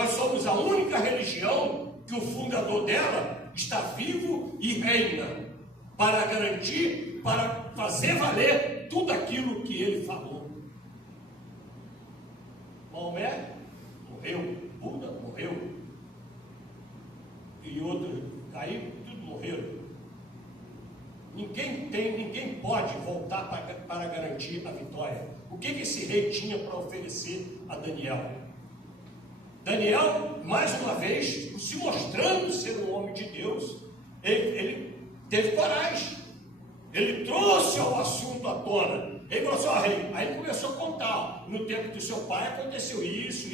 Nós somos a única religião que o fundador dela está vivo e reina para garantir, para fazer valer tudo aquilo que ele falou. Maomé morreu, Buda morreu, e outros, aí tudo morreram. Ninguém pode voltar para garantir a vitória. O que esse rei tinha para oferecer a Daniel? Daniel, mais uma vez, se mostrando ser um homem de Deus, ele teve coragem. Ele trouxe o assunto à tona. Ele falou assim: ó, rei. Aí ele começou a contar: no tempo do seu pai aconteceu isso.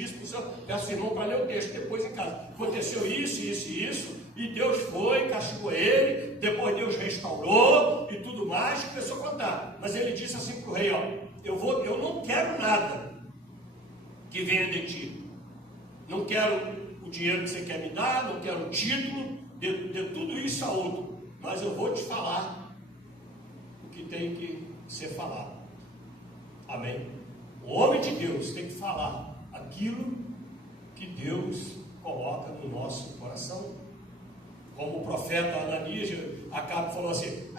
Peço irmão para ler o texto depois em casa. Aconteceu isso. E Deus foi, castigou ele. Depois Deus restaurou e tudo mais. Começou a contar. Mas ele disse assim para o rei: ó, eu não quero nada que venha de ti. Não quero o dinheiro que você quer me dar, não quero o título, de tudo isso a outro. Mas eu vou te falar o que tem que ser falado. Amém? O homem de Deus tem que falar aquilo que Deus coloca no nosso coração. Como o profeta Ananias, Acabe falou assim,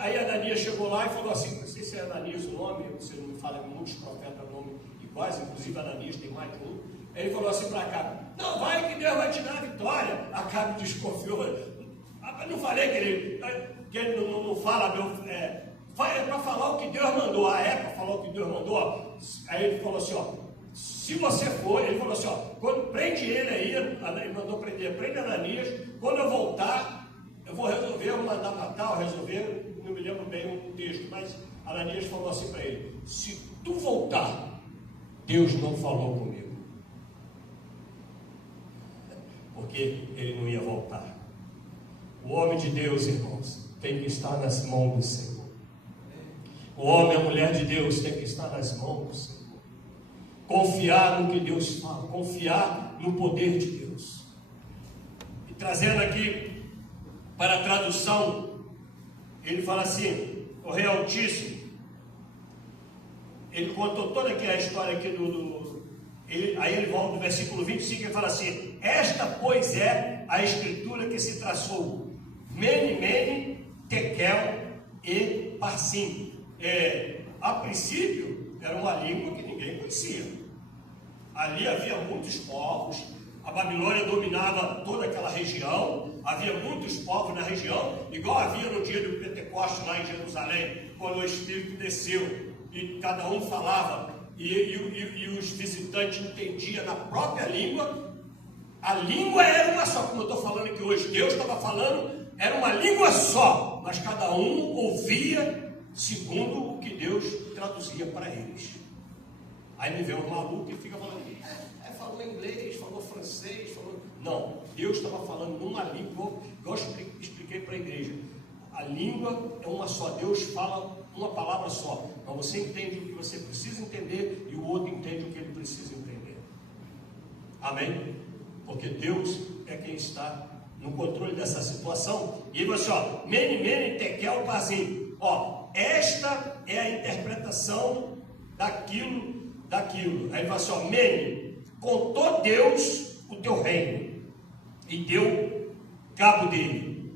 aí Ananias chegou lá e falou assim, não sei se é Ananias o nome, você não me fala, muitos profetas nome iguais, inclusive Ananias tem mais de um. Ele falou assim para Acabe: não, vai que Deus vai te dar a vitória. Acabe desconfiou. Não falei que ele não fala, é para falar o que Deus mandou. Para falar o que Deus mandou. Aí ele falou assim: ó, se você for, ele falou assim: ó, quando prende ele aí, ele mandou prende Ananias. Quando eu voltar, eu vou resolver, eu vou mandar matar, resolver. Não me lembro bem o texto, mas Ananias falou assim para ele: se tu voltar, Deus não falou comigo. Porque ele não ia voltar. O homem de Deus, irmãos, tem que estar nas mãos do Senhor. O homem e a mulher de Deus tem que estar nas mãos do Senhor. Confiar no que Deus fala, confiar no poder de Deus. E trazendo aqui para a tradução, ele fala assim: o Rei Altíssimo, ele contou toda aqui a história aqui aí ele volta no versículo 25 e fala assim: esta, pois, é a escritura que se traçou, Mene, Mene, Tekel e Parsim. A princípio, era uma língua que ninguém conhecia. Ali havia muitos povos, a Babilônia dominava toda aquela região, havia muitos povos na região, igual havia no dia do Pentecostes lá em Jerusalém, quando o Espírito desceu, e cada um falava. E os visitantes entendiam na própria língua. A língua era uma só, como eu estou falando aqui hoje. Deus estava falando, era uma língua só, mas cada um ouvia segundo o que Deus traduzia para eles. Aí me vê um maluco e fica falando: falou inglês, falou francês, falou... Não, Deus estava falando numa língua, igual eu expliquei para a igreja. A língua é uma só, Deus fala uma palavra só, mas você entende o que você precisa entender e o outro entende o que ele precisa entender. Amém? Porque Deus é quem está no controle dessa situação. E ele assim, ó, Mene, Mene, Tekel, Parsim. Ó, esta é a interpretação daquilo. Aí ele fala assim, ó, Mene, contou Deus o teu reino e deu cabo dele.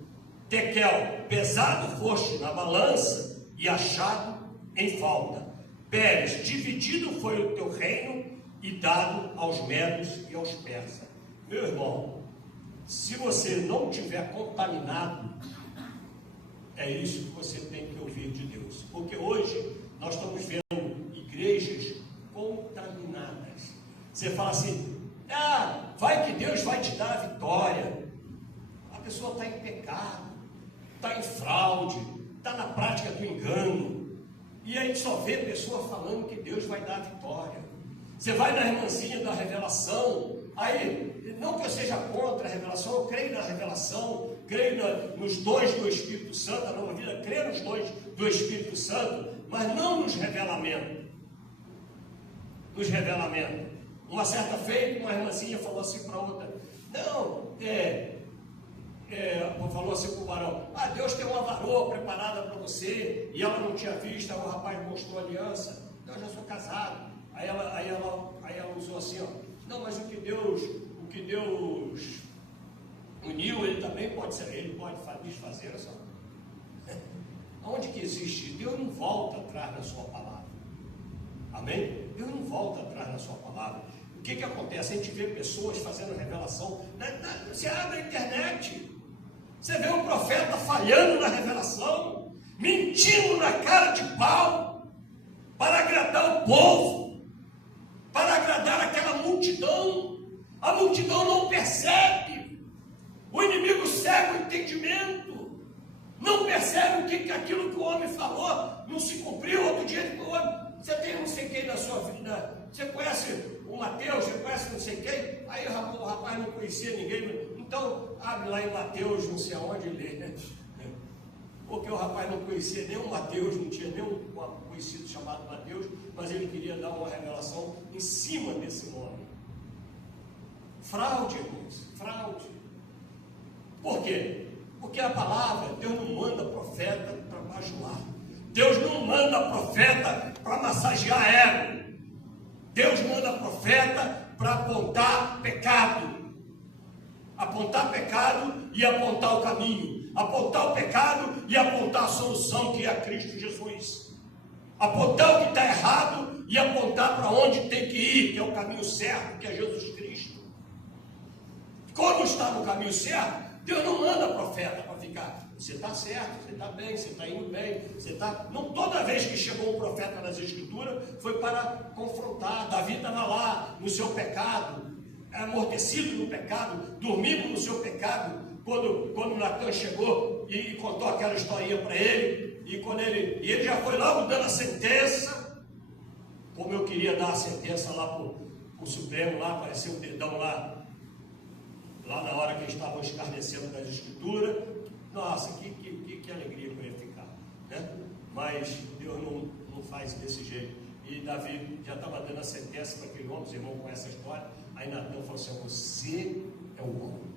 Tekel, pesado foste na balança e achado em falta. Pérez, dividido foi o teu reino e dado aos medos e aos persas. Meu irmão, se você não tiver contaminado, é isso que você tem que ouvir de Deus. Porque hoje nós estamos vendo igrejas contaminadas. Você fala assim, vai que Deus vai te dar a vitória. A pessoa está em pecado, está em fraude, está na prática do engano. E a gente só vê pessoa falando que Deus vai dar a vitória. Você vai na irmãzinha da revelação, aí, não que eu seja contra a revelação, eu creio na revelação, creio nos dons do Espírito Santo, a nova vida, creio nos dons do Espírito Santo, mas não nos revelamentos. Nos revelamentos. Uma certa feita, uma irmãzinha falou assim para outra, falou assim para o varão, Deus tem uma varoa preparada para você, e ela não tinha visto, aí o rapaz mostrou a aliança, eu já sou casado. Aí ela usou assim, não, mas o que Deus uniu, ele também pode ser, ele pode desfazer essa. Onde que existe? Deus não volta atrás da sua palavra. Amém? Deus não volta atrás da sua palavra. O que acontece? A gente vê pessoas fazendo revelação. Você abre a internet, você vê um profeta falhando na revelação, mentindo na cara de pau, para agradar o povo, para agradar aquela multidão. A multidão não percebe. O inimigo cega o entendimento. Não percebe aquilo que o homem falou não se cumpriu. Outro dia, você tem não sei quem na sua vida, você conhece o Mateus, você conhece não sei quem, aí o rapaz não conhecia ninguém, então abre lá em Mateus, não sei aonde lê, né? Porque o rapaz não conhecia nem o Mateus, não tinha nem um conhecido chamado Mateus, mas ele queria dar uma revelação em cima desse nome. Fraude, irmãos, fraude. Por quê? Porque a palavra, Deus não manda profeta para bajular. Deus não manda profeta para massagear ego. Deus manda profeta para apontar pecado. Apontar pecado e apontar o caminho. Apontar o pecado e apontar a solução, que é Cristo Jesus. Apontar o que está errado e apontar para onde tem que ir, que é o caminho certo, que é Jesus Cristo. Quando está no caminho certo, Deus não manda profeta para ficar. Você está certo, você está bem, você está indo bem, você está. Não, toda vez que chegou um profeta nas Escrituras foi para confrontar. Davi estava lá no seu pecado, amortecido no pecado, dormindo no seu pecado. Quando Natan chegou e contou aquela historinha para ele, e ele já foi logo dando a sentença, como eu queria dar a sentença lá para o Supremo, lá apareceu o dedão lá na hora que eles estavam escarnecendo das Escrituras. Nossa, que alegria que eu ia ficar, né? Mas Deus não faz desse jeito. E Davi já estava dando a sentença para aquele homem, os irmãos conhecem a história. Aí Natan falou assim: você é o homem.